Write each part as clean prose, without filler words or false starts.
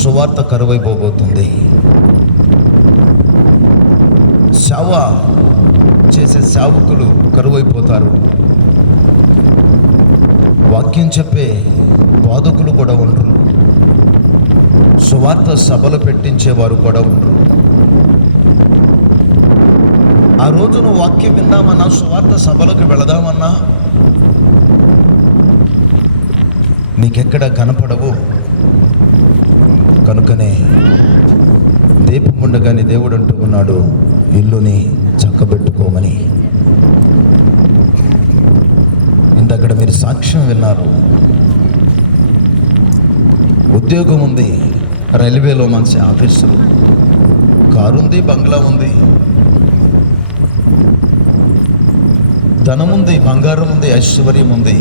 సువార్త కరువైపోబోతుంది. సేవ చేసే సేవకులు కరువైపోతారు. వాక్యం చెప్పే బోధకులు కూడా ఉండరు. సువార్త సభలు పెట్టించేవారు కూడా ఉండరు. ఆ రోజున వాక్యం విందామన్నా, సువార్త సభలకు వెళదామన్నా నీకెక్కడ కనపడవు. కనుకనే దీపముండగానే దేవుడు అంటూ ఉన్నాడు, ఇల్లుని చక్కబెట్టుకోమని. ఇంతక్కడ మీరు సాక్ష్యం విన్నారు. ఉద్యోగం ఉంది, రైల్వేలో మంచి ఆఫీసులు, కారు ఉంది, బంగ్లా ఉంది, ధనం ఉంది, బంగారం ఉంది, ఐశ్వర్యం ఉంది,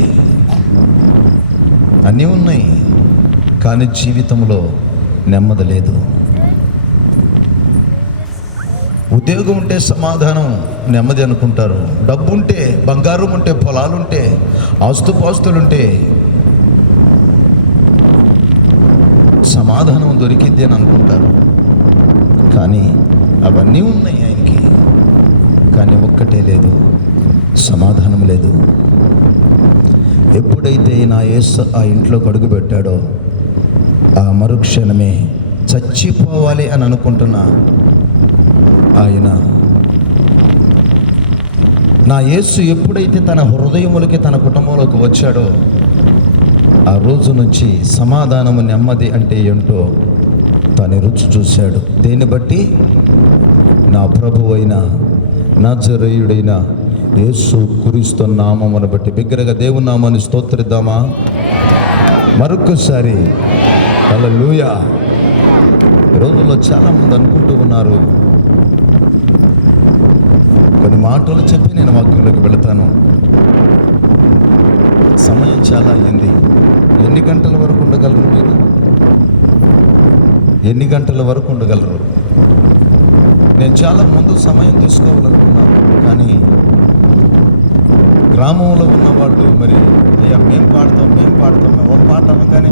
అన్నీ ఉన్నాయి. కానీ జీవితంలో నెమ్మది లేదు. ఉద్యోగం ఉంటే సమాధానం, నెమ్మది అనుకుంటారు. డబ్బు ఉంటే, బంగారం ఉంటే, పొలాలుంటే, ఆస్తుపాస్తులుంటే సమాధానం దొరికిద్ది అని అనుకుంటారు. కానీ అవన్నీ ఉన్నాయి ఆయనకి. కానీ ఒక్కటే లేదు, సమాధానం లేదు. ఎప్పుడైతే నా యేసు ఆ ఇంట్లోకి అడుగు పెట్టాడో ఆ మరుక్షణమే చచ్చిపోవాలి అని అనుకుంటున్న ఆయన, నా యేసు ఎప్పుడైతే తన హృదయములకి, తన కుటుంబంలోకి వచ్చాడో ఆ రోజు నుంచి సమాధానము, నెమ్మది అంటే ఏంటో తను రుచి చూశాడు. దేన్ని బట్టి? నా ప్రభువైన నజరేయుడైన యేసు క్రీస్తు నామమును బట్టి. బిగ్గరగా దేవుని నామాన్ని స్తోత్రిద్దామా? మరొకసారి హల్లెలూయా. ఈ రోజుల్లో చాలామంది అనుకుంటూ ఉన్నారు, కొన్ని మాటలు చెప్పి నేను వాక్యంలోకి వెళతాను. సమయం చాలా అయ్యింది. ఎన్ని గంటల వరకు ఉండగలరు మీరు? ఎన్ని గంటల వరకు ఉండగలరు? నేను చాలా ముందు సమయం తీసుకోవాలనుకున్నాను, కానీ గ్రామంలో ఉన్నవాళ్ళు మరి అయ్యా మేము పాడతాం ఒక పాట అవ్వగానే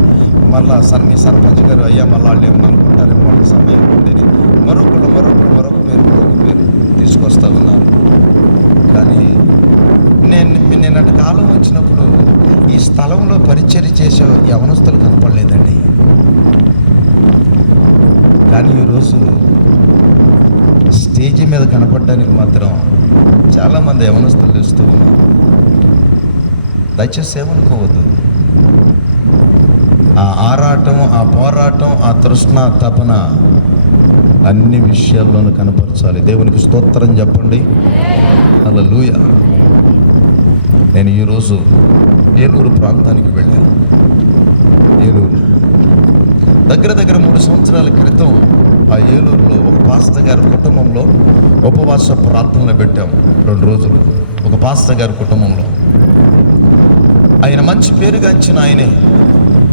మళ్ళా మీ సర్పంచ్ గారు అయ్యా మళ్ళీ వాళ్ళు ఏమన్నా అనుకుంటారేమో, వాళ్ళకి సమయం ఉండేది. మరొక పేరు తీసుకొస్తా ఉన్నారు. కానీ నేను కాలం వచ్చినప్పుడు ఈ స్థలంలో పరిచర్య చేసే యవనస్తులు కనపడలేదండి. కానీ ఈరోజు స్టేజీ మీద కనపడడానికి మాత్రం చాలామంది యవనస్తులు చూస్తూ ఉన్నారు. దయచేసి ఏమనుకోవద్దు. ఆ ఆరాటం, ఆ పోరాటం, ఆ తృష్ణ, తపన అన్ని విషయాల్లోనూ కనపరచాలి. దేవునికి స్తోత్రం చెప్పండి. హల్లెలూయా. నేను ఈరోజు ఏలూరు ప్రాంతానికి వెళ్ళాను. ఏలూరు దగ్గర 3 సంవత్సరాల క్రితం ఆ ఏలూరులో ఒక పాస్టర్ గారి కుటుంబంలో ఉపవాస ప్రార్థనలు పెట్టాము 2 రోజులు. ఒక పాస్టర్ గారి కుటుంబంలో ఆయన మంచి పేరుగాంచిన ఆయనే.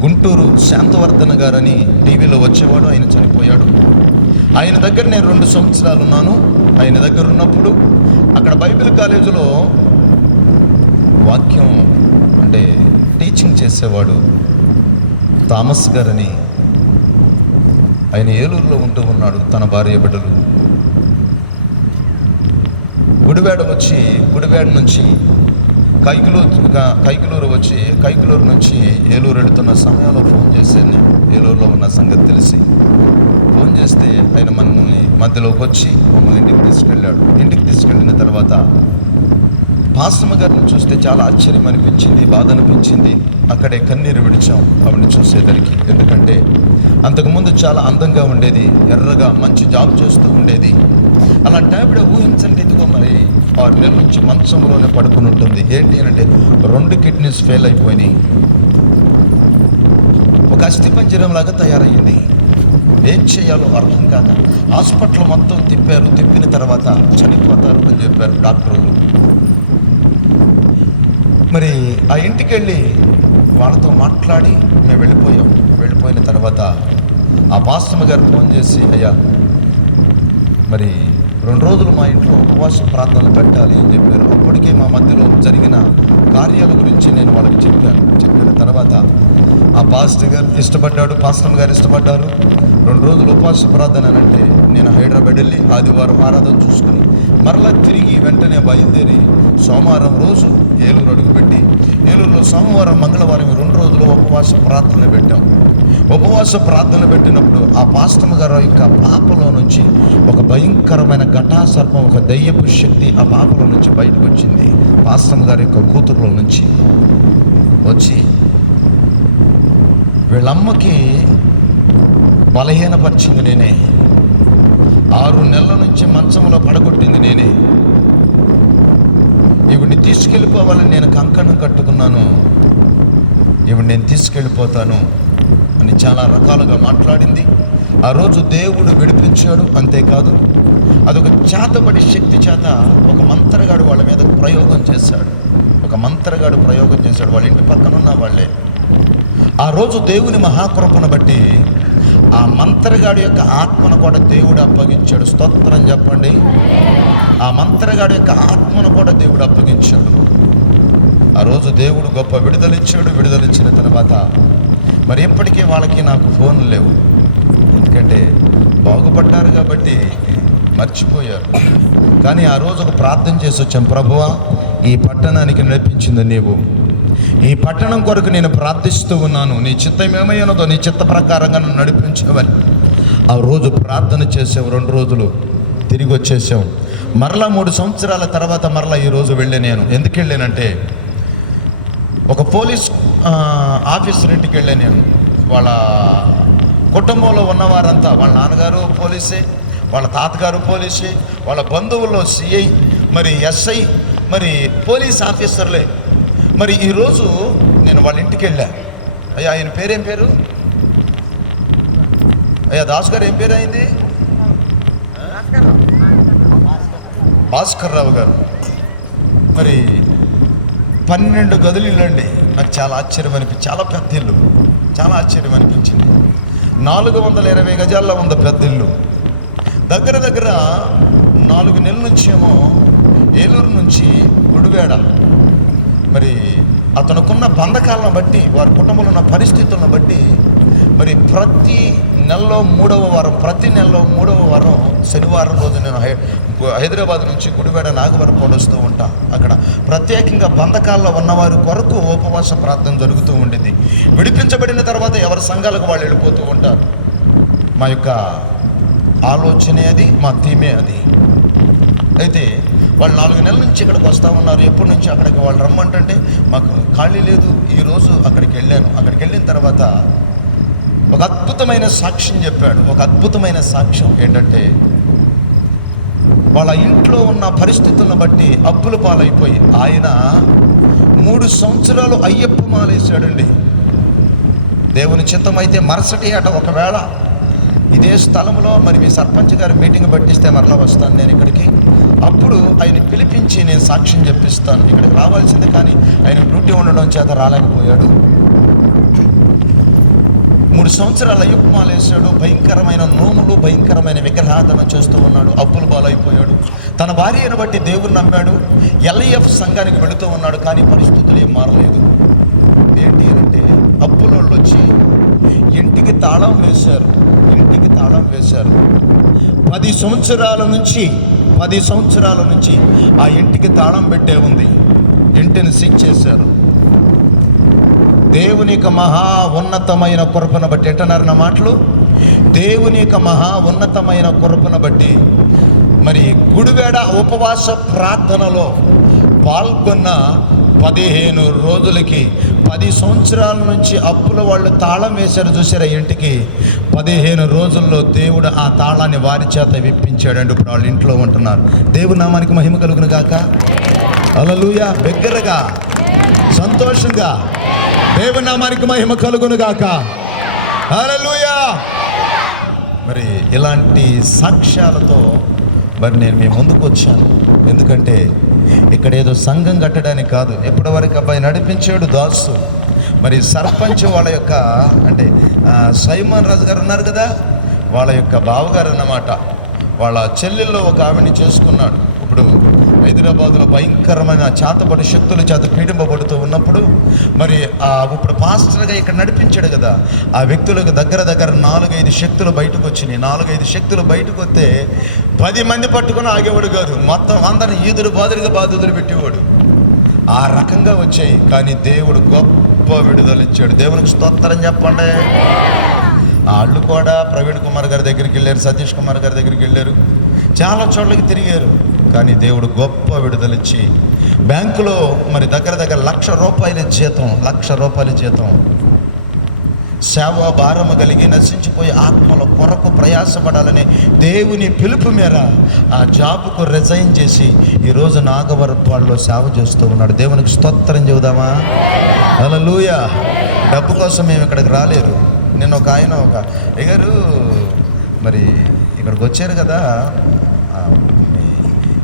గుంటూరు శాంతవర్ధన గారని టీవీలో వచ్చేవాడు. ఆయన చనిపోయాడు. ఆయన దగ్గర నేను 2 సంవత్సరాలు ఉన్నాను. ఆయన దగ్గర ఉన్నప్పుడు అక్కడ బైబిల్ కాలేజీలో వాక్యం అంటే టీచింగ్ చేసేవాడు థామస్ గారని. ఆయన ఏలూరులో ఉంటూ ఉన్నాడు, తన భార్య బిడ్డలు. గుడివాడ నుంచి కైకులూరు వచ్చి కైకులూరు నుంచి ఏలూరు వెళుతున్న సమయంలో ఫోన్ చేశాను. ఏలూరులో ఉన్న సంగతి తెలిసి ఫోన్ చేస్తే ఆయన మనల్ని మధ్యలోకి వచ్చి మమ్మల్ని ఇంటికి తీసుకెళ్ళాడు. ఇంటికి తీసుకెళ్ళిన తర్వాత పాస్టమ్మ గారిని చూస్తే చాలా ఆశ్చర్యం అనిపించింది, బాధ అనిపించింది. అక్కడే కన్నీరు విడిచాం ఆవిడని చూసేసరికి. ఎందుకంటే అంతకుముందు చాలా అందంగా ఉండేది, ఎర్రగా మంచి జాబ్ చేస్తూ ఉండేది. అలాంటి ఆవిడ ఊహించండి, ఇదిగో మరి 6 నెలల నుంచి మంచంలోనే పడుకుని ఉంటుంది. ఏంటి అంటే 2 కిడ్నీస్ ఫెయిల్ అయిపోయినాయి, ఒక అస్థిపంజరం లాగా తయారయ్యింది. ఏం చేయాలో అర్థం కాక హాస్పిటల్ మొత్తం తిప్పిన తర్వాత చనిపోతారు అని చెప్పారు డాక్టర్లు. మరి ఆ ఇంటికి వెళ్ళి వాళ్ళతో మాట్లాడి మేము వెళ్ళిపోయిన తర్వాత ఆ పాస్టమ్మ గారు ఫోన్ చేసి, అయ్యా మరి 2 రోజులు మా ఇంట్లో ఉపవాస ప్రార్థనలు పెట్టాలి అని చెప్పారు. అప్పటికే మా మధ్యలో జరిగిన కార్యాల గురించి నేను వాళ్ళకి చెప్పిన తర్వాత ఆ పాస్టర్ గారు ఇష్టపడ్డాడు, పాస్టర్ గారు ఇష్టపడ్డారు. 2 రోజులు ఉపవాస ప్రార్థన అని అంటే నేను హైదరాబాద్ వెళ్ళి ఆదివారం ఆరాధన చూసుకుని మరలా తిరిగి వెంటనే బయలుదేరి సోమవారం రోజు ఏలూరు అడుగుపెట్టి ఏలూరులో సోమవారం మంగళవారం 2 రోజులు ఉపవాస ప్రార్థన పెట్టాం. ఉపవాస ప్రార్థన పెట్టినప్పుడు ఆ పాస్టర్ గారు యొక్క పాపలో నుంచి ఒక భయంకరమైన ఘటాసర్పం, ఒక దయ్యపు శక్తి ఆ పాపలో నుంచి బయటకు వచ్చింది. పాస్టర్ గారి యొక్క కూతురులో నుంచి వచ్చి వీళ్ళమ్మకి బలహీనపరిచింది నేనే. 6 నెలల నుంచి మంచంలో పడగొట్టింది నేనే. ఇవిడిని తీసుకెళ్ళిపోవాలని నేను కంకణం కట్టుకున్నాను. ఇవిడిని నేను తీసుకెళ్ళిపోతాను అని చాలా రకాలుగా మాట్లాడింది. ఆ రోజు దేవుడు విడిపించాడు. అంతేకాదు, అదొక చేతబడి శక్తి చేత ఒక మంత్రగాడు వాళ్ళ మీద ప్రయోగం చేశాడు. వాళ్ళ ఇంటి పక్కన ఉన్న వాళ్ళే. ఆ రోజు దేవుని మహాకృపను బట్టి ఆ మంత్రగాడి యొక్క ఆత్మను కూడా దేవుడు అప్పగించాడు. స్తోత్రం చెప్పండి. ఆ మంత్రగాడి యొక్క ఆత్మను కూడా దేవుడు అప్పగించాడు. ఆ రోజు దేవుడు గొప్ప విడుదలిచ్చాడు. విడుదలిచ్చిన తర్వాత మరి ఎప్పటికీ వాళ్ళకి నాకు ఫోన్లు లేవు. ఎందుకంటే బాగుపడ్డారు కాబట్టి మర్చిపోయారు. కానీ ఆ రోజు ఒక ప్రార్థన చేసి వచ్చాం. ప్రభువా, ఈ పట్టణానికి నడిపించింది నీవు. ఈ పట్టణం కొరకు నేను ప్రార్థిస్తూ ఉన్నాను. నీ చిత్తం ఏమైనదో నీ చిత్త ప్రకారంగా నన్ను నడిపించవని ఆ రోజు ప్రార్థన చేసాం. 2 రోజులు తిరిగి వచ్చేసాం. మరలా 3 సంవత్సరాల తర్వాత మరలా ఈరోజు వెళ్ళే నేను. ఎందుకు వెళ్ళానంటే ఒక పోలీస్ ఆఫీసర్ ఇంటికి వెళ్ళే నేను. వాళ్ళ కుటుంబంలో ఉన్నవారంతా, వాళ్ళ నాన్నగారు పోలీసే, వాళ్ళ తాతగారు పోలీసే, వాళ్ళ బంధువుల్లో సిఐ, మరి ఎస్ఐ, మరి పోలీస్ ఆఫీసర్లే. మరి ఈరోజు నేను వాళ్ళ ఇంటికి వెళ్ళా. అయ్యా, ఆయన పేరేం పేరు? అయ్యా దాస్ గారు ఏం పేరు అయింది? భాస్కర్ రావు గారు. మరి 12 గదులు ఇల్లు అండి. నాకు చాలా ఆశ్చర్యం అనిపించింది. చాలా పెద్ద ఇల్లు, చాలా ఆశ్చర్యం అనిపించింది. 420 గజాల్లో ఉంది పెద్ద ఇల్లు. దగ్గర 4 నెలల నుంచి ఏమో ఏలూరు నుంచి గుడివేడ. మరి అతనుకున్న బంధకాలను బట్టి, వారి కుటుంబంలో ఉన్న పరిస్థితులను బట్టి మరి ప్రతి నెలలో 3వ వారం శనివారం రోజు నేను హైదరాబాద్ నుంచి గుడివేడ నాగవరం వస్తూ ఉంటా. అక్కడ ప్రత్యేకంగా బంధకాల్లో ఉన్నవారి కొరకు ఉపవాస ప్రార్థన జరుగుతూ ఉండేది. విడిపించబడిన తర్వాత ఎవరి సంఘాలకు వాళ్ళు వెళ్ళిపోతూ ఉంటారు. మా యొక్క ఆలోచనే అది, మా థీమే అది. అయితే వాళ్ళు 4 నెలల నుంచి ఇక్కడికి వస్తూ ఉన్నారు. ఎప్పటి నుంచి అక్కడికి వాళ్ళు రమ్మంటే మాకు ఖాళీ లేదు. ఈరోజు అక్కడికి వెళ్ళాను. అక్కడికి వెళ్ళిన తర్వాత ఒక అద్భుతమైన సాక్ష్యం చెప్పాడు. ఒక అద్భుతమైన సాక్ష్యం ఏంటంటే, వాళ్ళ ఇంట్లో ఉన్న పరిస్థితులను బట్టి అప్పుల పాలైపోయి ఆయన 3 సంవత్సరాలు అయ్యప్ప మాలేశాడండి. దేవుని చిత్తం అయితే మరుసటి ఏట ఒకవేళ ఇదే స్థలంలో మరి మీ సర్పంచ్ గారు మీటింగ్ పట్టిస్తే మరలా వస్తాను నేను ఇక్కడికి. అప్పుడు ఆయన పిలిపించి నేను సాక్ష్యం చెప్పిస్తాను. ఇక్కడికి రావాల్సిందే, కానీ ఆయన డ్యూటీ ఉండడం చేత రాలేకపోయాడు. 3 సంవత్సరాలు అయ్యప్పమాలు వేసాడు. భయంకరమైన నోములు, భయంకరమైన విగ్రహాధన చేస్తూ ఉన్నాడు. అప్పుల పాలైపోయాడు. తన భార్యను బట్టి దేవుని నమ్మాడు. LIF సంఘానికి వెళుతూ ఉన్నాడు. కానీ పరిస్థితులు ఏం మారలేదు. ఏంటి అంటే, అప్పులోళ్ళు వచ్చి ఇంటికి తాళం వేశారు. 10 సంవత్సరాల నుంచి ఆ ఇంటికి తాళం పెట్టే ఉంది. ఇంటిని సీజ్ చేశారు. దేవుని యొక్క మహా ఉన్నతమైన కృపను బట్టి, అంటున్నారు నా మాటలు, దేవుని యొక్క మహా ఉన్నతమైన కృపను బట్టి మరి గుడివేడ ఉపవాస ప్రార్థనలో పాల్గొన్న 15 రోజులకి 10 సంవత్సరాల నుంచి అప్పుల వాళ్ళు తాళం వేశారు. చూసారా ఇంటికి? 15 రోజుల్లో దేవుడు ఆ తాళాన్ని వారి చేత విప్పించాడండి. ఇప్పుడు వాళ్ళు ఇంట్లో ఉంటున్నారు. దేవుని నామానికి మహిమ కలుగును గాక. హల్లెలూయా. బిగ్గరగా, సంతోషంగా దేవుని నామానికి మహిమ కలుగును గాక. హల్లెలూయా. మరి ఇలాంటి సాక్ష్యాలతో మరి నేను మీ ముందుకు వచ్చాను. ఎందుకంటే ఇక్కడ ఏదో సంఘం కట్టడానికి కాదు. ఎప్పటివరకు అబ్బాయి నడిపించాడు దాసు. మరి సర్పంచ్ వాళ్ళ యొక్క అంటే సైమన్ రాజు గారు ఉన్నారు కదా, వాళ్ళ యొక్క బావగారు అన్నమాట. వాళ్ళ చెల్లెల్లో ఒక ఆవిడని చేసుకున్నాడు. ఇప్పుడు హైదరాబాదులో భయంకరమైన చేతబడి శక్తుల చేత పీడింపబడుతూ ఉన్నప్పుడు మరి ఇప్పుడు పాస్టర్గా ఇక్కడ నడిపించాడు కదా, ఆ వ్యక్తులకు దగ్గర 4-5 శక్తులు బయటకు వచ్చినాయి. 4-5 శక్తులు బయటకు వస్తే 10 మంది పట్టుకొని ఆగేవాడు కాదు, మొత్తం అందరిని ఈదురు బాధలు పెట్టేవాడు. ఆ రకంగా వచ్చాయి. కానీ దేవుడు గొప్ప విడుదల ఇచ్చాడు. దేవునికి స్తోత్రం చెప్పండి. వాళ్ళు కూడా ప్రవీణ్ కుమార్ గారి దగ్గరికి వెళ్ళారు, సతీష్ కుమార్ గారి దగ్గరికి వెళ్ళారు, చాలా చోట్లకి తిరిగారు. కానీ దేవుడు గొప్ప విడుదలిచ్చి బ్యాంకులో మరి దగ్గర ₹1,00,000 జీతం, సేవా భారము కలిగి నశించిపోయే ఆత్మల కొరకు ప్రయాసపడాలని దేవుని పిలుపు మేర ఆ జాబ్కు రిజైన్ చేసి ఈరోజు నాగవరపాడులో సేవ చేస్తూ ఉన్నాడు. దేవునికి స్తోత్రం చెబుదామా? హల్లెలూయా. డబ్బు కోసం మేము ఇక్కడికి రాలేదు. నేను ఒక అయ్యగారు మరి ఇక్కడికి వచ్చారు కదా,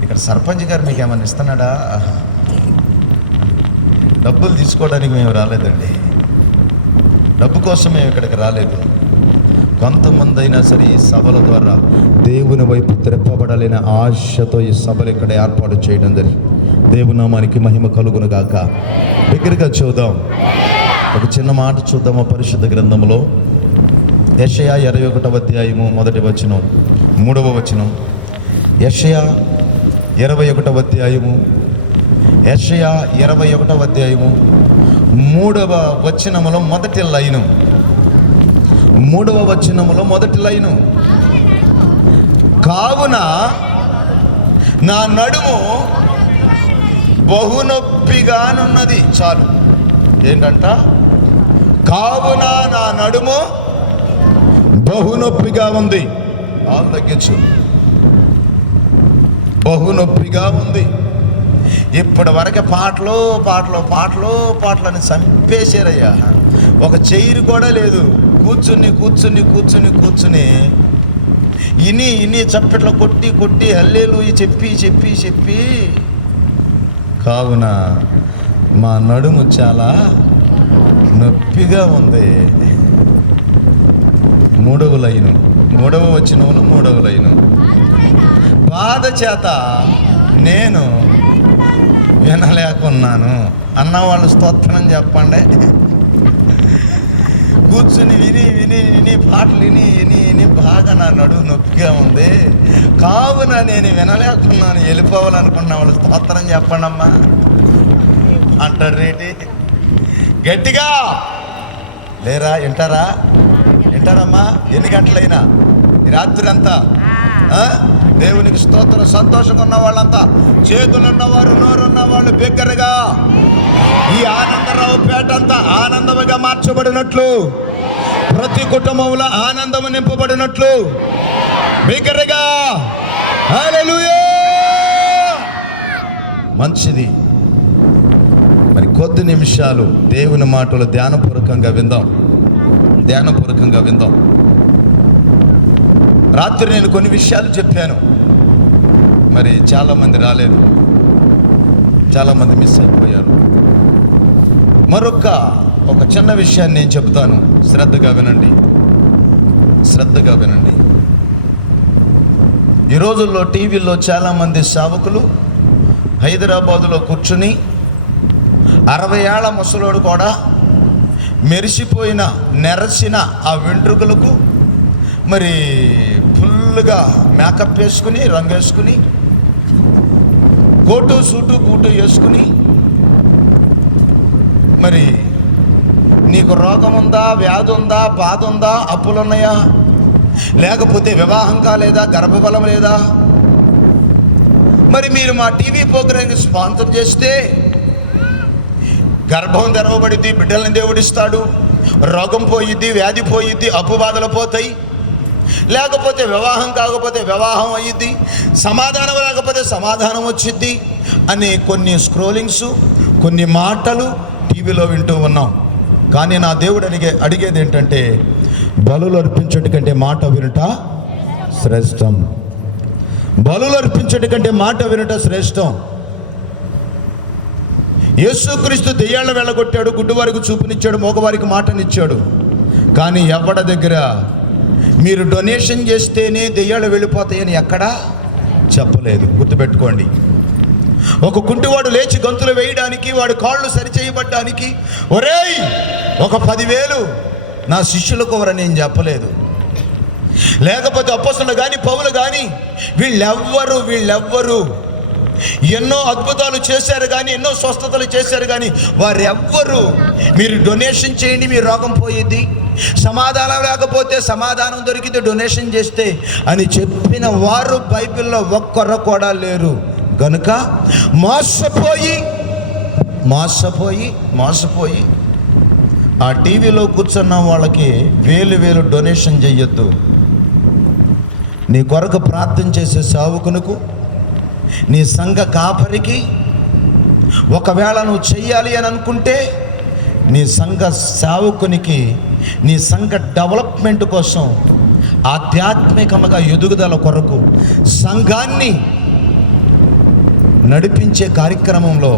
ఇక్కడ సర్పంచ్ గారు మీకు ఏమన్నా ఇస్తున్నాడా? డబ్బులు తీసుకోవడానికి మేము రాలేదండి, డబ్బు కోసం మేము ఇక్కడికి రాలేదు. కొంతమంది అయినా సరే ఈ సభల ద్వారా దేవుని వైపు తిరపబడాలనే ఆశతో ఈ సభలు ఇక్కడ ఏర్పాటు చేయడం జరిగింది. దేవుని నామానికి మహిమ కలుగును గాక. దగ్గరగా చూద్దాం, ఒక చిన్న మాట చూద్దాము. పరిశుద్ధ గ్రంథంలో యెషయా 21వ అధ్యాయము 1వ వచనం 3వ వచనం. యెషయా 21వ అధ్యాయము 3వ వచనములో మొదటి లైను. 3వ వచనములో మొదటి లైను, కావున నా నడుము బహునొప్పిగానున్నది. చాలు. ఏంటంట? కావున నా నడుము బహునొప్పిగా ఉంది. ఆల్ తగ్గించు. బహునొప్పిగా ఉంది. ఇప్పటి వరకు పాటలు అని చంపేశారయ్యా. ఒక చైరు కూడా లేదు. కూర్చుని ఇని చప్పట్లు కొట్టి హల్లెలూయా చెప్పి కావున మా నడుము చాలా నొప్పిగా ఉంది. 3వ లైను, 3వ వచనంలో 3వ లైను, బాధ చేత నేను వినలేకున్నాను అన్నవాళ్ళు స్తోత్రం చెప్పండి. కూర్చుని విని పాటలు విని బాగా నా నడుము నొప్పిగా ఉంది, కావున నేను వినలేకున్నాను, వెళ్ళిపోవాలనుకున్న వాళ్ళు స్తోత్రం చెప్పండి అమ్మా అంటాడు. రేటి గట్టిగా లేరా? వింటారమ్మా? ఎన్ని గంటలైనా ఈ రాత్రి అంతా దేవునికి స్తోత్రం. సంతోషంగా ఉన్న వాళ్ళంతా, చేతులున్నవారు, నోరున్న వాళ్ళు బిగ్గరగా ఈ ఆనందరావు పేట అంతా ఆనందముగా మార్చబడినట్లు, ప్రతి కుటుంబంలో ఆనందము నింపబడినట్లు బిగ్గరగా హల్లెలూయా. మంచిది. మరి కొద్ది నిమిషాలు దేవుని మాటలు ధ్యానపూర్వకంగా విందాం. రాత్రి నేను కొన్ని విషయాలు చెప్పాను, మరి చాలామంది రాలేదు, చాలామంది మిస్ అయిపోయారు. ఒక చిన్న విషయాన్ని నేను చెబుతాను, శ్రద్ధగా వినండి. ఈ రోజుల్లో టీవీల్లో చాలామంది సేవకులు హైదరాబాదులో కూర్చుని 60 ఏళ్ల ముసలోడు కూడా మెరిసిపోయిన నెరసిన ఆ వెంట్రుకలకు మరి ఫుల్గా మేకప్ వేసుకుని, రంగు వేసుకుని, కోటు సూటు బూటు వేసుకుని, మరి నీకు రోగం ఉందా, వ్యాధి ఉందా, బాధ ఉందా, అప్పులు ఉన్నాయా, లేకపోతే వివాహం కాలేదా, గర్భఫలం లేదా, మరి మీరు మా టీవీ ప్రోగ్రాంకి స్పాన్సర్ చేస్తే గర్భం తెరవబడిద్ది, బిడ్డల్ని దేవుడిస్తాడు, రోగం పోయిద్ది, వ్యాధి పోయిద్ది, అప్పు బాధలు పోతాయి, లేకపోతే వివాహం కాకపోతే వివాహం అయ్యిద్ది, సమాధానం లేకపోతే సమాధానం వచ్చిద్ది అని కొన్ని స్క్రోలింగ్స్, కొన్ని మాటలు టీవీలో వింటూ ఉన్నాం. కానీ నా దేవుడు అడిగేది ఏంటంటే, బలులు అర్పించటి కంటే మాట వినుట శ్రేష్టం. బలులు అర్పించటి కంటే మాట వినుట శ్రేష్టం. యేసుక్రీస్తు దెయ్యాలను వెళ్ళగొట్టాడు, గుడ్డివారికి చూపునిచ్చాడు, మోగవారికి మాటనిచ్చాడు. కానీ ఎవడ దగ్గర మీరు డొనేషన్ చేస్తేనే దెయ్యాలు వెళ్ళిపోతాయని ఎక్కడా చెప్పలేదు. గుర్తుపెట్టుకోండి. ఒక కుంటివాడు లేచి గంతులు వేయడానికి, వాడు కాళ్ళు సరిచేయబడ్డానికి ఒరేయ్ ఒక 10,000 నా శిష్యులకు ఎవరని నేను చెప్పలేదు. లేకపోతే అపోస్తలులు కానీ పౌలు కానీ వీళ్ళెవ్వరు ఎన్నో అద్భుతాలు చేశారు కానీ, ఎన్నో స్వస్థతలు చేశారు కానీ వారెవ్వరు మీరు డొనేషన్ చేయండి మీ రోగం పోయిద్ది, సమాధానం లేకపోతే సమాధానం దొరికితే డొనేషన్ చేస్తే అని చెప్పిన వారు బైబిల్లో ఒక్కరు కూడా లేరు. గనుక మోసపోయి ఆ టీవీలో కూర్చున్న వాళ్ళకి వేలు డొనేషన్ చెయ్యొద్దు. నీ కొరకు ప్రార్థన చేసే సేవకునికి, నీ సంఘ కాపరికి ఒకవేళ నువ్వు చెయ్యాలి అని అనుకుంటే, నీ సంఘ సేవకునికి, నీ సంఘ డెవలప్మెంట్ కోసం, ఆధ్యాత్మికంగా ఎదుగుదల కొరకు, సంఘాన్ని నడిపించే కార్యక్రమంలో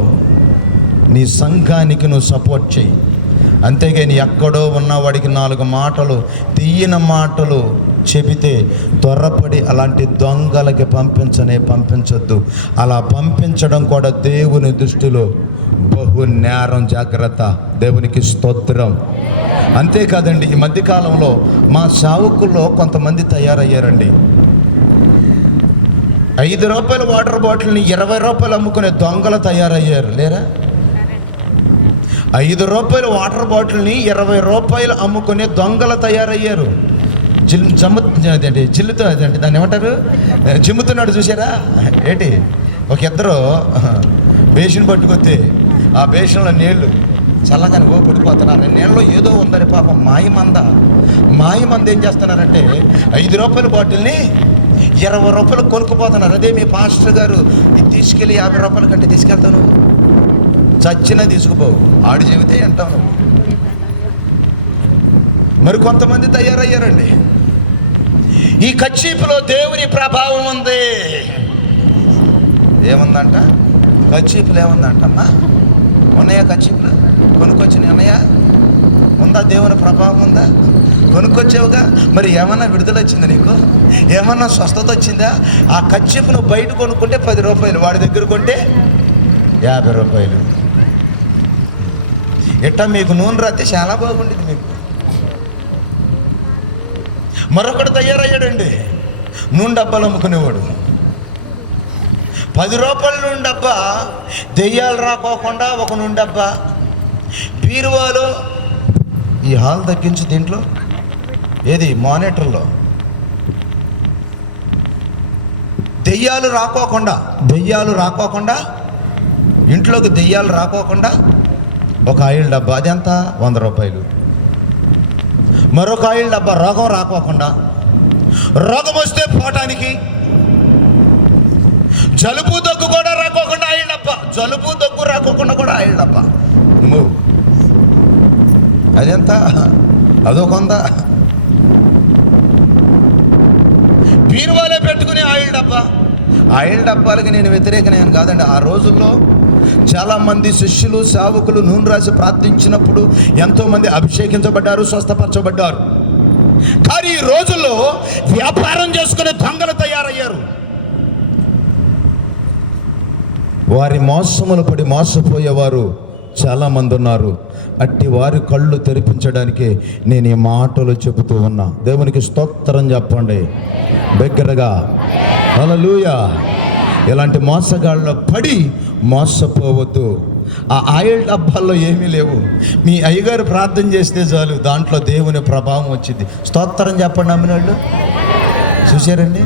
నీ సంఘానికి నువ్వు సపోర్ట్ చేయి. అంతేగాని ఎక్కడో ఉన్నవాడికి 4 మాటలు తీయని మాటలు చెబితే త్వరపడి అలాంటి దొంగలకి పంపించొద్దు. అలా పంపించడం కూడా దేవుని దృష్టిలో బహు నేరం. జాగ్రత్త. దేవునికి స్తోత్రం. అంతేకాదండి, ఈ మధ్యకాలంలో మా సేవకుల్లో కొంతమంది తయారయ్యారండి. 5 రూపాయల వాటర్ బాటిల్ని 20 రూపాయలు అమ్ముకునే దొంగలు తయారయ్యారు లేరా? 5 రూపాయల వాటర్ బాటిల్ని 20 రూపాయలు అమ్ముకునే దొంగలు తయారయ్యారు. జిల్లుతో అదంటే దాన్ని ఏమంటారు, జిమ్ముతున్నాడు చూసారా ఏంటి? ఒక ఇద్దరు బేషన్ పట్టుకొస్తే ఆ బేషన్లో నీళ్లు చల్లగాని పడిపోతున్నారు. నీళ్ళలో ఏదో ఉందని పాపం మాయమంద ఏం చేస్తున్నారంటే 5 రూపాయల బాటిల్ని 20 రూపాయలు కొనుక్కుపోతున్నారు. అదే మీ పాస్టర్ గారు ఇది తీసుకెళ్ళి 50 రూపాయల కంటే తీసుకెళ్తాను, చచ్చినా తీసుకుపోవు, ఆడు చెబితే అంటావు నువ్వు. మరి కొంతమంది తయారయ్యారండి. ఈ కచ్చీపులో దేవుని ప్రభావం ఉంది. ఏముందంట? కచ్చీపులు ఏముందంటమ్మా? ఉన్నాయా కచ్చీపులు? కొనుక్కొచ్చిన ఉన్నాయా? ఉందా? దేవుని ప్రభావం ఉందా? కొనుక్కొచ్చావుగా, మరి ఏమన్నా విడుదల వచ్చిందా నీకు? ఏమన్నా స్వస్థత వచ్చిందా? ఆ కచ్చీపు నువ్వు బయట కొనుక్కుంటే 10 రూపాయలు, వాడి దగ్గర కొంటే 50 రూపాయలు. ఎట్టా మీకు నూనె రాస్తే చాలా బాగుండేది మీకు. మరొకడు తయారయ్యాడండి, నూనె డబ్బాలు అమ్ముకునేవాడు. 10 రూపాయల నూనె డబ్బా, దెయ్యాలు రాకోకుండా ఒక నూనె డబ్బా బీరువాలో, ఈ హాల్ తగ్గించి దీంట్లో ఏది మానిటర్లో దెయ్యాలు రాకోకుండా ఇంట్లోకి దెయ్యాలు రాకోకుండా ఒక ఆయిల్ డబ్బా, అది ఎంత? 100 రూపాయలు. మరొక ఆయిల్ డబ్బా రోగం రాకోకుండా, రోగం వస్తే పోవటానికి, జలుబు దగ్గు కూడా రాకోకుండా ఆయిల్ డబ్బా, జలుబు దగ్గు రాకోకుండా కూడా ఆయిల్ డబ్బా. అదెంత? అదొక 100. బీరువాలో పెట్టుకునే ఆయిల్ డబ్బా. ఆయిల్ డబ్బాలకి నేను వ్యతిరేకనేం కాదండి. ఆ రోజుల్లో చాలామంది శిష్యులు సేవకులు నూనె రాసి ప్రార్థించినప్పుడు ఎంతోమంది అభిషేకించబడ్డారు, స్వస్థపరచబడ్డారు. కానీ ఈ రోజుల్లో వ్యాపారం చేసుకునే దొంగలు తయారయ్యారు. వారి మోసములు పడి మోసపోయేవారు చాలామంది ఉన్నారు. అట్టి వారి కళ్ళు తెరిపించడానికి నేను ఈ మాటలు చెబుతూ ఉన్నా. దేవునికి స్తోత్రం చెప్పండి బిగ్గరగా. హల్లెలూయా. ఇలాంటి మోసగాళ్ళలో పడి మోసపోవద్దు. ఆ ఆయిల్ డబ్బాల్లో ఏమీ లేవు. మీ అయ్యగారు ప్రార్థన చేస్తే చాలు, దాంట్లో దేవుని ప్రభావం వచ్చింది. స్తోత్రం చెప్పండి నమ్మిన వాళ్ళు. చూశారండి?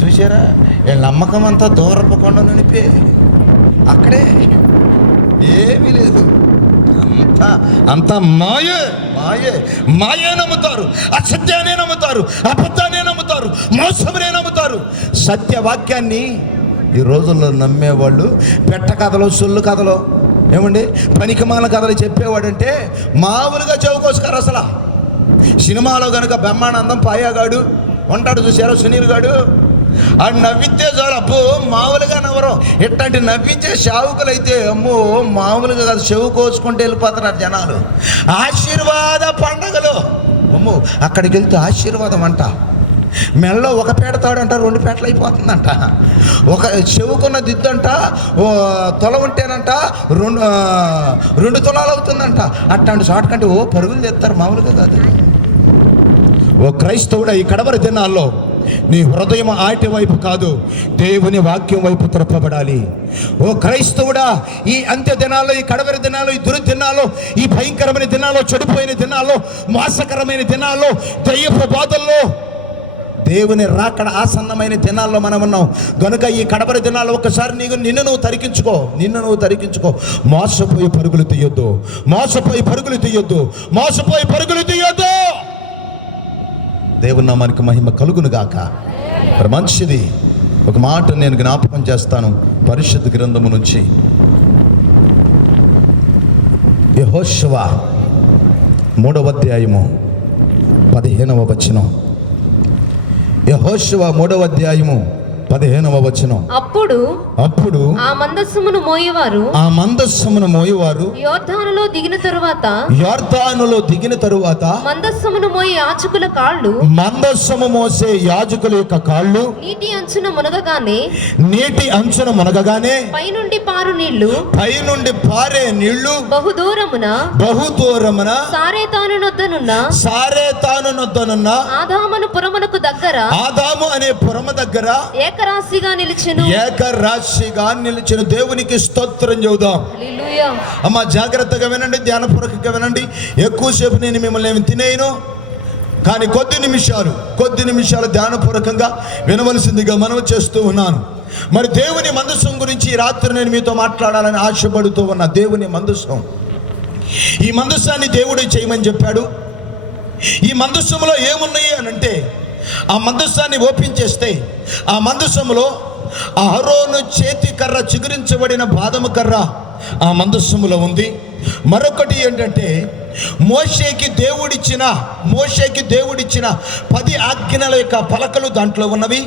చూశారా? వీళ్ళ నమ్మకం అంతా దూరపు కొండ నిలిపే, అక్కడే ఏమీ లేదు. అంతా మాయే నమ్ముతారు, అసత్యాన్ని నమ్ముతారు, అబద్ధాన్ని నమ్ముతారు, మోసమునే నమ్ముతారు. సత్యవాక్యాన్ని ఈ రోజుల్లో నమ్మేవాళ్ళు పెట్ట కథలు, సొల్లు కథలు, ఏమండి పనికిమాల కథలు చెప్పేవాడంటే మామూలుగా చెవుకోసుకారు. అసలు సినిమాలో కనుక బ్రహ్మానందం పాయాగాడు ఉంటాడు చూసారో, సునీల్ గాడు, ఆడు నవ్వితే చాలు అబ్బో మామూలుగా నవ్వరు. ఇట్లాంటి నవ్వించే సేవకులు అయితే అమ్మో మామూలుగా కాదు, చెవు కోసుకుంటూ వెళ్ళిపోతున్నారు జనాలు. ఆశీర్వాద పండగలు అమ్మో, అక్కడికి వెళ్తే ఆశీర్వాదం అంట. మెల్లో ఒక పేట తాడంట 2 పేటలు అయిపోతుందంట. ఒక చెవుకున్న దిద్దంట తొల ఉంటేనంట 2 తులాలు అవుతుందంట. అట్లాంటి షార్ట్ కంటే పరుగులు తెస్తారు, మామూలుగా కాదు. ఓ క్రైస్తవుడా, ఈ కడవరి దినాల్లో నీ హృదయం ఆటి వైపు కాదు, దేవుని వాక్యం వైపు త్రప్పబడాలి. ఓ క్రైస్తవుడా, ఈ అంత్య దినాల్లో, ఈ కడవరి దినాల్లో, ఈ దినాల్లో, ఈ భయంకరమైన దినాల్లో, చెడిపోయిన దినాల్లో, మోసకరమైన దినాల్లో, దయ్యపు బాధల్లో, దేవుని రాకడ ఆసన్నమైన దినాల్లో మనం ఉన్నాం గనుక ఈ కడవరి దినాల్లో ఒకసారి నిన్ను నువ్వు తరికించుకో. మోసపోయి పరుగులు తీయొద్దు. దేవుని నామానికి మహిమ కలుగును గాక. మంచిది. ఒక మాట నేను జ్ఞాపకం చేస్తాను పరిశుద్ధ గ్రంథము నుంచి. యెహోషువ 3వ అధ్యాయము 15వ వచనం. యెహోషువ 3వ అధ్యాయము 15వ వచనం. అప్పుడు ఆ మందస్సమును మోయేవారు యోర్దానులో దిగిన తరువాత మందస్సమును మోసే యాజకుల యొక్క కాళ్ళు నీటి అంచున మునగగానే పైనుండి పారే నీళ్లు బహుదూరమున సారేతానునొద్దనున్న ఆదాము అనే పురము దగ్గర ఏకరాశిగా నిలిచెను. దేవునికి స్తోత్రం చెబుదాం. అమ్మా జాగ్రత్తగా వినండి, ధ్యానపూర్వకంగా వినండి. ఎక్కువసేపు నేను మిమ్మల్ని ఏమి తినేయను, కానీ కొద్ది నిమిషాలు ధ్యానపూర్వకంగా వినవలసిందిగా మనవి చేస్తూ ఉన్నాను. మరి దేవుని మందసం గురించి ఈ రాత్రి నేను మీతో మాట్లాడాలని ఆశపడుతూ ఉన్నా. దేవుని మందసం, ఈ మందసాన్ని దేవుడు చేయమని చెప్పాడు. ఈ మందసంలో ఏమున్నాయి అని అంటే, ఆ మందసాన్ని ఓపెన్ చేస్తే ఆ మందసములో అహరోను చేతి కర్ర చిగురించబడిన బాదము కర్ర ఆ మందసములో ఉంది. మరొకటి ఏంటంటే మోషేకి దేవుడిచ్చిన 10 ఆజ్ఞల యొక్క పలకలు దాంట్లో ఉన్నవి.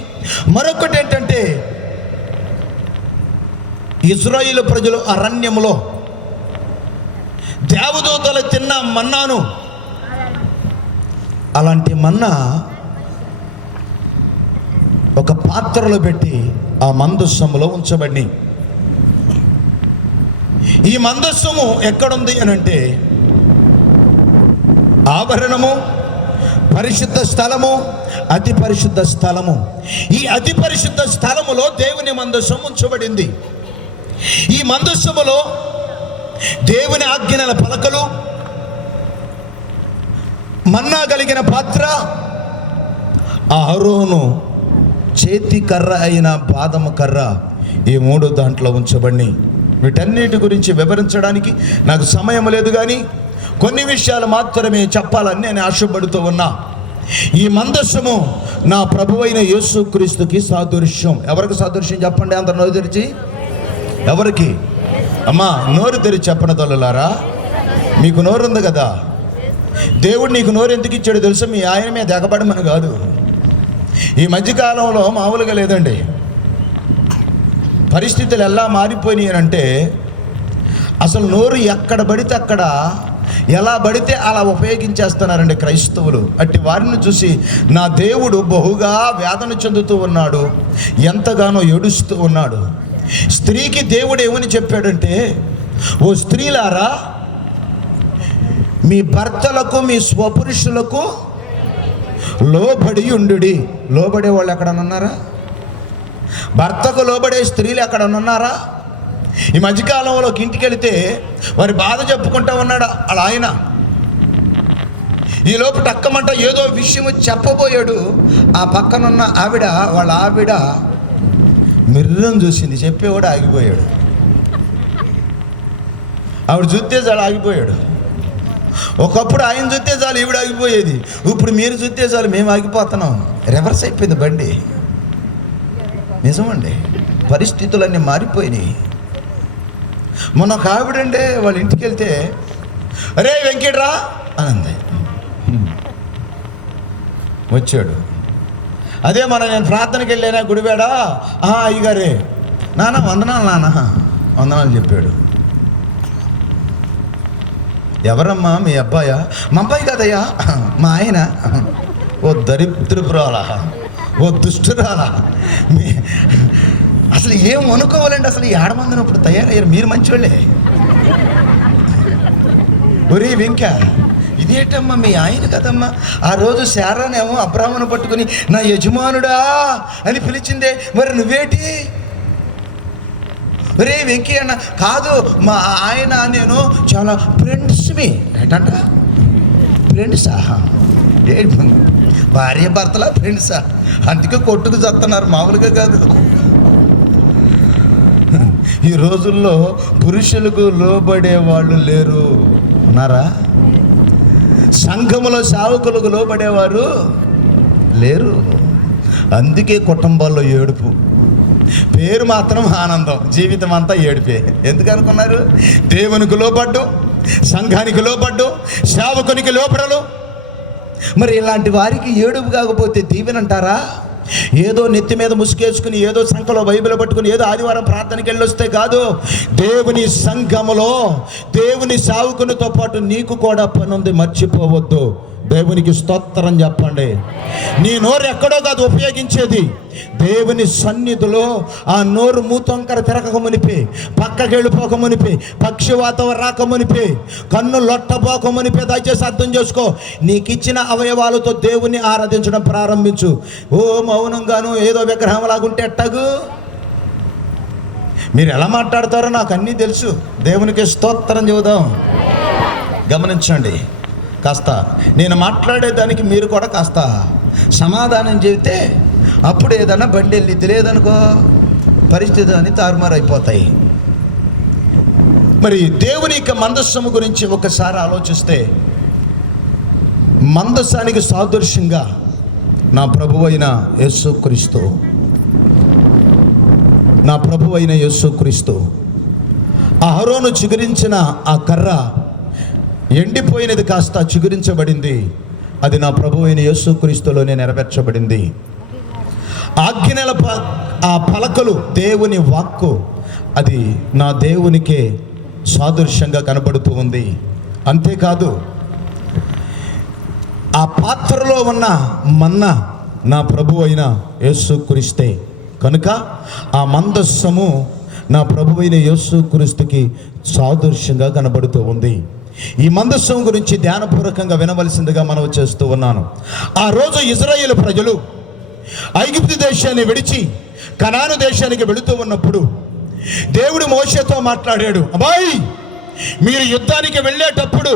మరొకటి ఏంటంటే ఇశ్రాయేలు ప్రజలు అరణ్యములో దేవదూతలు తిన్న మన్నాను, అలాంటి మన్నా ఒక పాత్రలో పెట్టి ఆ మందస్సములో ఉంచబడి, ఈ మందస్సము ఎక్కడుంది అని అంటే ఆభరణము, పరిశుద్ధ స్థలము, అతి పరిశుద్ధ స్థలము. ఈ అతి పరిశుద్ధ స్థలములో దేవుని మందస్సం ఉంచబడింది. ఈ మందస్సములో దేవుని ఆజ్ఞల పలకలు, మన్నా కలిగిన పాత్ర, అహరోను చేతి కర్ర అయిన బాదము కర్ర, ఈ 3 దాంట్లో ఉంచబడి. వీటన్నిటి గురించి వివరించడానికి నాకు సమయం లేదు, కానీ కొన్ని విషయాలు మాత్రమే చెప్పాలని నేను ఆశపడుతూ ఉన్నా. ఈ మందస్సము నా ప్రభువైన యేసుక్రీస్తుకి సాదృశ్యం. ఎవరికి సాదృశ్యం చెప్పండి, అందరు నోరు తెరిచి. ఎవరికి? అమ్మా నోరు తెరిచి చెప్పండి తల్లులారా. మీకు నోరు ఉంది కదా, దేవుడు నీకు నోరు ఎందుకు ఇచ్చాడు తెలుసా? మీ ఆయన మీద ఎగబడమని కాదు. ఈ మధ్యకాలంలో మామూలుగా లేదండి, పరిస్థితులు ఎలా మారిపోయినాయి అంటే అసలు నోరు ఎక్కడ పడితే అక్కడ, ఎలా పడితే అలా ఉపయోగించేస్తున్నారండి క్రైస్తవులు. అట్టి వారిని చూసి నా దేవుడు బహుగా వేదన చెందుతూ ఉన్నాడు, ఎంతగానో ఏడుస్తూ ఉన్నాడు. స్త్రీకి దేవుడు ఏమని చెప్పాడంటే, ఓ స్త్రీలారా మీ భర్తలకు, మీ స్వపురుషులకు లోబడి ఉండుడి. లోబడే వాళ్ళు ఎక్కడన్నా ఉన్నారా? భర్తకు లోబడే స్త్రీలు ఎక్కడన్నా ఉన్నారా? ఈ మధ్యకాలంలోకి ఇంటికి వెళితే వారి బాధ చెప్పుకుంటూ ఉన్నాడు అలా ఆయన. ఈ లోపు టక్కమంట ఏదో విషయం చెప్పబోయాడు. ఆ పక్కనున్న వాళ్ళ ఆవిడ మిర్రం చూసింది, చెప్పేవాడు ఆగిపోయాడు. ఆవిడ చూస్తే చాలు ఆగిపోయాడు. ఒకప్పుడు ఆయన చూస్తే చాలు ఈవిడ ఆగిపోయేది, ఇప్పుడు మీరు చూస్తే చాలు మేము ఆగిపోతున్నాం. రివర్స్ అయిపోయింది బండి. నిజమండి, పరిస్థితులన్నీ మారిపోయినాయి. మొన్న ఒక ఆవిడంటే వాళ్ళ ఇంటికి వెళ్తే, అరే వెంకటరా అనంది. వచ్చాడు. అదే నేను ప్రార్థనకి వెళ్ళానా గుడివాడా, అయ్యగారే నాన్న వందనాలు చెప్పాడు. ఎవరమ్మా? మీ అబ్బాయా? మా అబ్బాయి కాదయ్యా, మా ఆయన. ఓ దరిద్రపురాలా, ఓ దుష్టురాలా, అసలు ఏం అనుకోవాలండి? అసలు ఈ ఆడమందిని ఇప్పుడు తయారయ్యారు, మీరు మంచివాళ్ళే. ఒరే వెంక, ఇదేటమ్మా మీ ఆయన కదమ్మా. ఆ రోజు శారానేమో అబ్రాహ్మను పట్టుకుని నా యజమానుడా అని పిలిచిందే, మరి నువ్వేటి? ఒరే వెంకీ అన్న, కాదు మా ఆయన నేను చాలా ఫ్రెండ్స్మి. ఏంటంట ఫ్రెండ్సా? భార్య భర్తలా ఫ్రెండ్సా? అందుకే కొట్టుకు చేస్తున్నారు, మామూలుగా కాదు. ఈ రోజుల్లో పురుషులకు లోబడే వాళ్ళు లేరు, ఉన్నారా? సంఘములో సేవకులకు లోబడేవారు లేరు. అందుకే కుటుంబాల్లో ఏడుపు, పేరు మాత్రం ఆనందం, జీవితం అంతా ఏడిపే. ఎందుకు అనుకున్నారు? దేవునికి లోబడ్డు, సంఘానికి లోబడ్డు, సేవకునికి లోపడలు. మరి ఇలాంటి వారికి ఏడుపు కాకపోతే దీవెనంటారా? ఏదో నెత్తి మీద ముసుకేసుకుని, ఏదో సంఖలో బైబిల్ పట్టుకుని, ఏదో ఆదివారం ప్రార్థనకి వెళ్ళొస్తే కాదు. దేవుని సంఘములో దేవుని సేవకునితో పాటు నీకు కూడా పని ఉంది, మర్చిపోవద్దు. దేవునికి స్తోత్రం చెప్పండి. నీ నోరు ఎక్కడో కాదు ఉపయోగించేది, దేవుని సన్నిధిలో. ఆ నోరు మూతొంకర తిరగక మునిపే, పక్కకి వెళ్ళిపోక మునిపే, పక్షివాతం రాక మునిపే, కన్ను లొట్టపోక మునిపే. దయచేసి అర్థం చేసుకో. నీకు ఇచ్చిన అవయవాలతో దేవుని ఆరాధించడం ప్రారంభించు. ఓ మౌనంగాను ఏదో విగ్రహం లాగుంటే ఎట్టగు? మీరు ఎలా మాట్లాడతారో నాకు అన్నీ తెలుసు. దేవునికి స్తోత్రం చెబుదాం. గమనించండి, కాస్త నేను మాట్లాడేదానికి మీరు కూడా కాస్త సమాధానం చెబితే అప్పుడు ఏదన్నా బండి వెళ్ళిద్ది, లేదనుకో పరిస్థితి అని తారుమారైపోతాయి. మరి దేవుని యొక్క మందస్సము గురించి ఒకసారి ఆలోచిస్తే, మందస్సానికి సాదృశ్యంగా నా ప్రభువైన యేసుక్రీస్తు, నా ప్రభువైన యేసుక్రీస్తు. అహరోను చిగురించిన ఆ కర్ర ఎండిపోయినది కాస్త చిగురించబడింది. అది నా ప్రభువైన యేసుక్రీస్తులోనే నెరవేర్చబడింది. ఆజ్ఞల ఆ పలకలు దేవుని వాక్కు, అది నా దేవునికే సాదృశ్యంగా కనబడుతూ ఉంది. అంతేకాదు, ఆ పాత్రలో ఉన్న మన్నా నా ప్రభువైన యేసుక్రీస్తే కనుక ఆ మందస్సము నా ప్రభువైన యేసుక్రీస్తుకి సాదృశ్యంగా కనబడుతూ ఉంది. ఈ మందస్సం గురించి ధ్యానపూర్వకంగా వినవలసిందిగా మనవి చేస్తూ ఉన్నాను. ఆ రోజు ఇశ్రాయేలు ప్రజలు ఐగుప్తు దేశాన్ని విడిచి కనాను దేశానికి వెళుతూ ఉన్నప్పుడు దేవుడు మోషేతో మాట్లాడాడు. అబ్బాయి, మీరు యుద్ధానికి వెళ్ళేటప్పుడు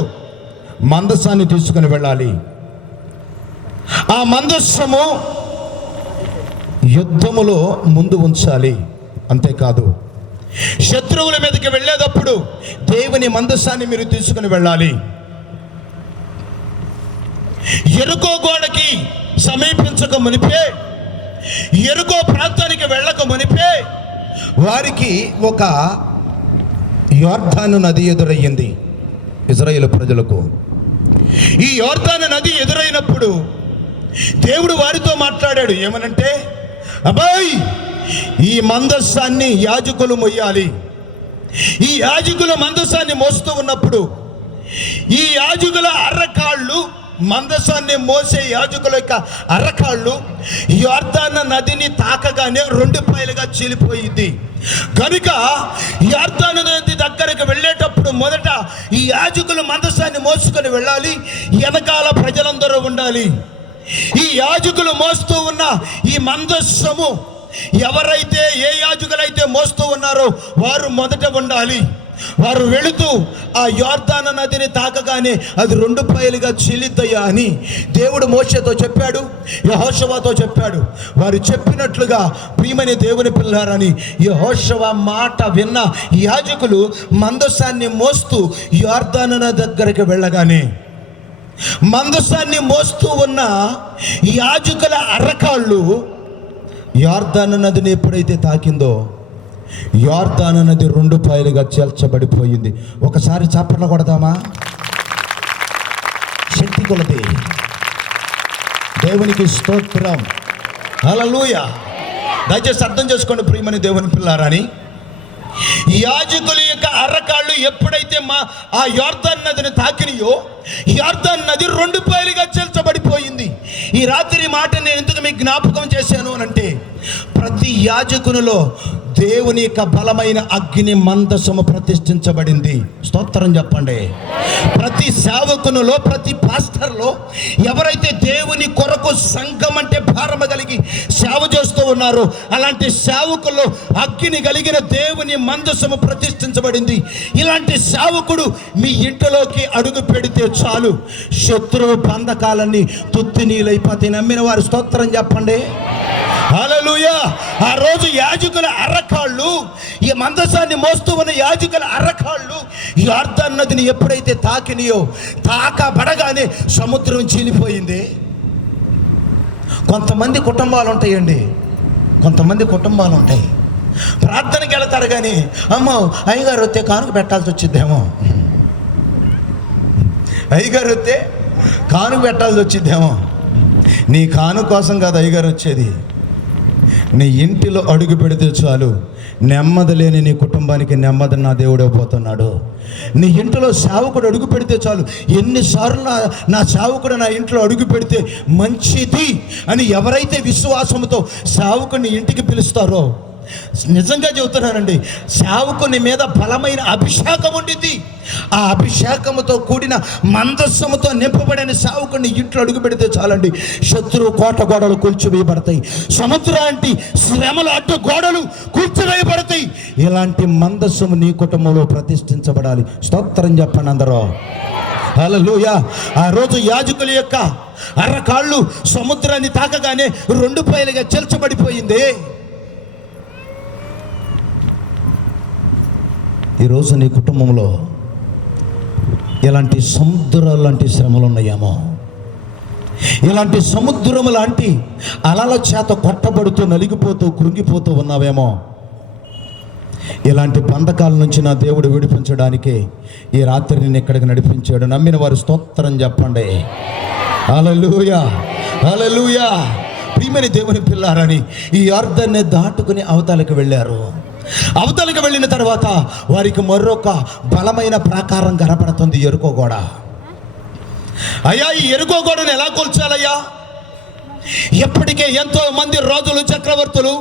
మందస్సాన్ని తీసుకుని వెళ్ళాలి. ఆ మందస్సము యుద్ధములో ముందు ఉంచాలి. అంతేకాదు, శత్రువుల మీదకి వెళ్ళేటప్పుడు దేవుని మందస్సాన్ని మీరు తీసుకుని వెళ్ళాలి. ఎరుకో గోడకి సమీపించక మునిపే, ఎరుకో ప్రాంతానికి వెళ్ళక మునిపే వారికి ఒక యోర్దాను నది ఎదురయ్యింది ఇశ్రాయేలు ప్రజలకు. ఈ యోర్దాను నది ఎదురైనప్పుడు దేవుడు వారితో మాట్లాడాడు. ఏమనంటే, అబ్బాయి, ఈ మందస్సాన్ని యాజకులు మొయ్యాలి. ఈ యాజకుల మందస్సాన్ని మోస్తూ ఉన్నప్పుడు ఈ యాజకుల అర్రకాళ్ళు, మందస్సాన్ని మోసే యాజకుల యొక్క అర్రకాళ్ళు యోర్దాను నదిని తాకగానే 2 పాయలుగా చీలిపోయింది. కనుక యోర్దాను నది దగ్గరికి వెళ్ళేటప్పుడు మొదట ఈ యాజకులు మందస్సాన్ని మోసుకొని వెళ్ళాలి, వెనకాల ప్రజలందరూ ఉండాలి. ఈ యాజకులు మోస్తూ ఉన్న ఈ మందస్సము ఎవరైతే, ఏ యాజకులైతే మోస్తూ ఉన్నారో వారు మొదట ఉండాలి. వారు వెళుతూ ఆ యోర్దాను నదిని తాకగానే అది 2 పాయలుగా చీలిద్దయ్యా అని దేవుడు మోషేతో చెప్పాడు, యెహోషువతో చెప్పాడు. వారు చెప్పినట్లుగా ప్రియమైన దేవుని పిల్లారని యెహోషువ మాట విన్న యాజకులు మందస్సాన్ని మోస్తూ యోర్దాను నది దగ్గరికి వెళ్ళగానే మందస్సాన్ని మోస్తూ ఉన్న యాజకుల అర్రకాళ్ళు యోర్దాను నదిని ఎప్పుడైతే తాకిందో యోర్దాను నది 2 పాయలుగా చేల్చబడిపోయింది. ఒకసారి చప్పట్లు కొడదామా? శక్తి కొలది. దేవునికి స్తోత్రం, హల్లెలూయా. దయచేసి అర్థం చేసుకోండి ప్రియమని దేవుని పిల్లారని. యాజకుల యొక్క అరకాళ్ళు ఎప్పుడైతే ఆ యోర్దాను నదిని తాకినాయో, యోర్దాను నది 2 పాయలుగా చీల్చబడిపోయింది. ఈ రాత్రి మాట నేను ఎందుకు మీకు జ్ఞాపకం చేశాను అనంటే, ప్రతి యాజకునిలో దేవుని యొక్క బలమైన అగ్ని మందసము ప్రతిష్ఠించబడింది. స్తోత్రం చెప్పండి. ప్రతి సేవకునిలో, ప్రతి పాస్టర్లో ఎవరైతే దేవుని కొరకు సంఘం అంటే భారము కలిగి సేవ చేస్తూ ఉన్నారో, అలాంటి సేవకుల్లో అగ్ని కలిగిన దేవుని మందసము ప్రతిష్ఠించబడింది. ఇలాంటి సేవకుడు మీ ఇంటిలోకి అడుగు పెడితే చాలు, శత్రువు బంధకాలన్నీ తుత్తినీలైపోతాయి. నమ్మిన వారు స్తోత్రం చెప్పండి. హల్లెలూయా. ఆ రోజు యాజకుల అరకాళ్ళు, ఈ మందసాన్ని మోస్తూ ఉన్న యాజకుల అరకాళ్ళు యోర్దాను నదిని ఎప్పుడైతే తాకినాయో, తాకబడగానే సముద్రం చీలిపోయింది. కొంతమంది కుటుంబాలు ఉంటాయండి, కొంతమంది కుటుంబాలు ఉంటాయి, ప్రార్థనకి వెళతారు కానీ అమ్మో అయ్యగారు వస్తే కానుక పెట్టాల్సి వచ్చిద్దేమో, అయ్యగారు వస్తే కానుక పెట్టాల్సి వచ్చిద్దేమో. నీ కాను కోసం కాదు అయ్యగారు వచ్చేది, నీ ఇంటిలో అడుగు పెడితే చాలు, నెమ్మది లేని నీ కుటుంబానికి నెమ్మది నా దేవుడు ఇవ్వబోతున్నాడు. నీ ఇంటిలో సేవకుడు అడుగు పెడితే చాలు. ఎన్నిసార్లు నా సేవకుడు నా ఇంట్లో అడుగు పెడితే మంచిది అని ఎవరైతే విశ్వాసంతో సేవకుడిని ఇంటికి పిలుస్తారో, నిజంగా చెబుతున్నానండి, సేవకుని మీద బలమైన అభిషేకం ఉండింది. ఆ అభిషేకముతో కూడిన మందస్సముతో నింపబడిన సేవకుని ఇంట్లో అడుగు పెడితే చాలండి, శత్రువు కోట గోడలు కూల్చివేయబడతాయి, సముద్రాంటి శ్రమల అడ్డు గోడలు కూల్చివేయబడతాయి. ఇలాంటి మందస్సము నీ కుటుంబంలో ప్రతిష్ఠించబడాలి. స్తోత్రం చెప్పండి అందరూ. హల్లెలూయా. ఆ రోజు యాజకుల యొక్క అరకాళ్ళు సముద్రాన్ని తాకగానే 2 పాయలుగా చీల్చబడిపోయింది. ఈరోజు నీ కుటుంబంలో ఇలాంటి సముద్రాలు లాంటి శ్రమలు ఉన్నాయేమో, ఇలాంటి సముద్రము లాంటి అలల చేత కొట్టబడుతూ నలిగిపోతూ కృంగిపోతూ ఉన్నావేమో. ఇలాంటి బంధకాల నుంచి నా దేవుడు విడిపించడానికి ఈ రాత్రి నేను ఇక్కడికి నడిపించాడు. నమ్మిన వారు స్తోత్రం చెప్పండి. హల్లెలూయా, హల్లెలూయా. ప్రియమైన దేవుని పిల్లారని ఈ యోర్దాన్ని దాటుకుని అవతలకు వెళ్ళారు. అవతలకు వెళ్ళిన తర్వాత వారికి మరొక బలమైన ప్రాకారం కనపడుతుంది, ఎరుకో గోడ. అయ్యా, ఈ ఎరుకో గోడను ఎలా కూల్చాలయ్యా? ఎప్పటికే ఎంతో మంది రాజులు, చక్రవర్తులు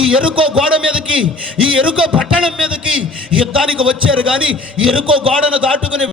ఈ ఎరుకో గోడ మీదకి, ఈ ఎరుకో పట్టణం మీదకి యుద్ధానికి వచ్చారు, కానీ ఎరుకో గోడను దాటుకుని